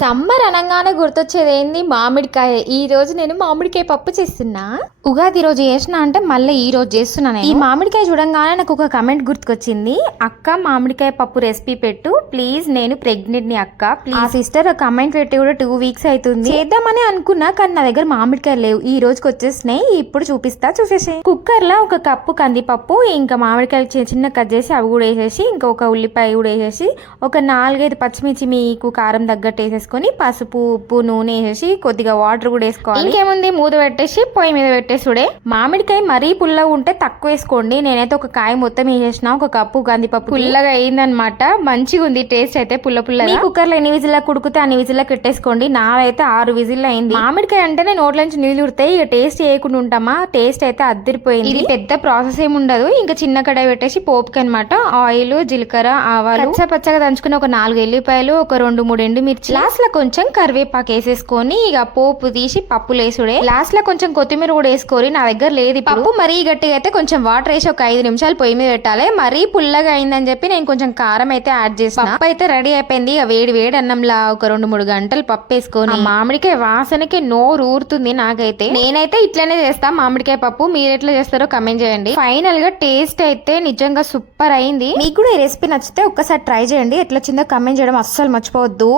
Summer అనగానే గుర్తొచ్చేది ఏంది మామిడికాయ. ఈ రోజు నేను మామిడికాయ పప్పు చేస్తున్నా. ఉగాది రోజు చేసిన అంటే మళ్ళీ ఈ రోజు చేస్తున్నాను. ఈ మామిడికాయ చూడంగానే నాకు ఒక కమెంట్ గుర్తుకొచ్చింది. అక్క మామిడికాయ పప్పు రెసిపీ పెట్టు ప్లీజ్, నేను ప్రెగ్నెంట్ ని అక్క ప్లీజ్. ఆ సిస్టర్ కమెంట్ పెట్టి కూడా 2 వీక్స్ అవుతుంది. చేద్దామని అనుకున్నా కానీ నా దగ్గర మామిడికాయ లేవు. ఈ రోజుకి వచ్చేసినాయి. ఇప్పుడు చూసేసి కుక్కర్ లో 1 కప్పు కందిపప్పు, ఇంకా మామిడికాయలు చిన్న కట్ చేసి అవి కూడా వేసేసి, ఇంకా 1 ఉల్లిపాయ కూడా వేసేసి, ఒక 4-5 పచ్చిమిర్చి మీకు కారం తగ్గట్టు వేసేసుకొని, పసుపు ఉప్పు నూనె వేసేసి, కొద్దిగా వాటర్ కూడా వేసుకోవాలి. ఇంకేముంది, మూత పెట్టేసి పొయ్యి మీద పెట్టేసుడే. మామిడికాయ మరీ పుల్లగా ఉంటే తక్కువ వేసుకోండి. నేనైతే 1 కాయ మొత్తం వేసేసిన. 1 కప్పు కందిపప్పు పుల్లగా అయిందనమాట. మంచిగా ఉంది టేస్ట్ అయితే, పుల్ల కుక్కర్ లో ఎన్ని విజిల్లా కుడికితే అన్ని విజిల్లా పెట్టేసుకోండి. నావైతే 6 విజిల్ అయింది. మామిడికాయ అంటేనే నోట్ల నుంచి నీళ్ళు ఉడతాయి. ఇక టేస్ట్ చేయకుండా ఉంటామా, టేస్ట్ అయితే అద్దరిపోయింది. ఇది పెద్ద ప్రాసెస్ ఏమి ఉండదు. ఇంకా చిన్న కడాయి పెట్టేసి పోపుకి అనమాట ఆయిల్, జీలకర్ర, ఆవాలు, పచ్చగా దంచుకుని 4 ఎల్లిపాయలు, 2-3 ఎండుమిర్చి, లాస్ట్ లో కొంచెం కరివేపాకు వేసేసుకొని ఇక పోపు తీసి పప్పులు వేసుడే. లాస్ట్ లో కొంచెం కొత్తిమీర కూడా వేసుకోరి. నా దగ్గర లేదు పప్పు. మరీ గట్టిగా అయితే కొంచెం వాటర్ వేసి 5 నిమిషాలు పొయ్యి మీద పెట్టాలి. మరీ పుల్లగా అయిందని చెప్పి నేను కొంచెం కారం అయితే యాడ్ చేసిన. పప్పు అయితే రెడీ అయిపోయింది. ఇక వేడి అన్నంలా 2-3 గంటలు పప్పు వేసుకొని మామిడికాయ వాసనకి నోరు ఊరుతుంది నాకైతే. నేనైతే ఇట్లనే చేస్తా మామిడికాయ పప్పు. మీరు ఎట్లా చేస్తారో కమెంట్ చేయండి. ఫైనల్ గా టేస్ట్ అయితే నిజంగా సూపర్ అయింది. మీకు కూడా ఈ రెసిపీ నచ్చితే ఒక్కసారి ట్రై చేయండి. ఎట్లా వచ్చిందో కమెంట్ చేయడం అస్సలు మర్చిపోవద్దు.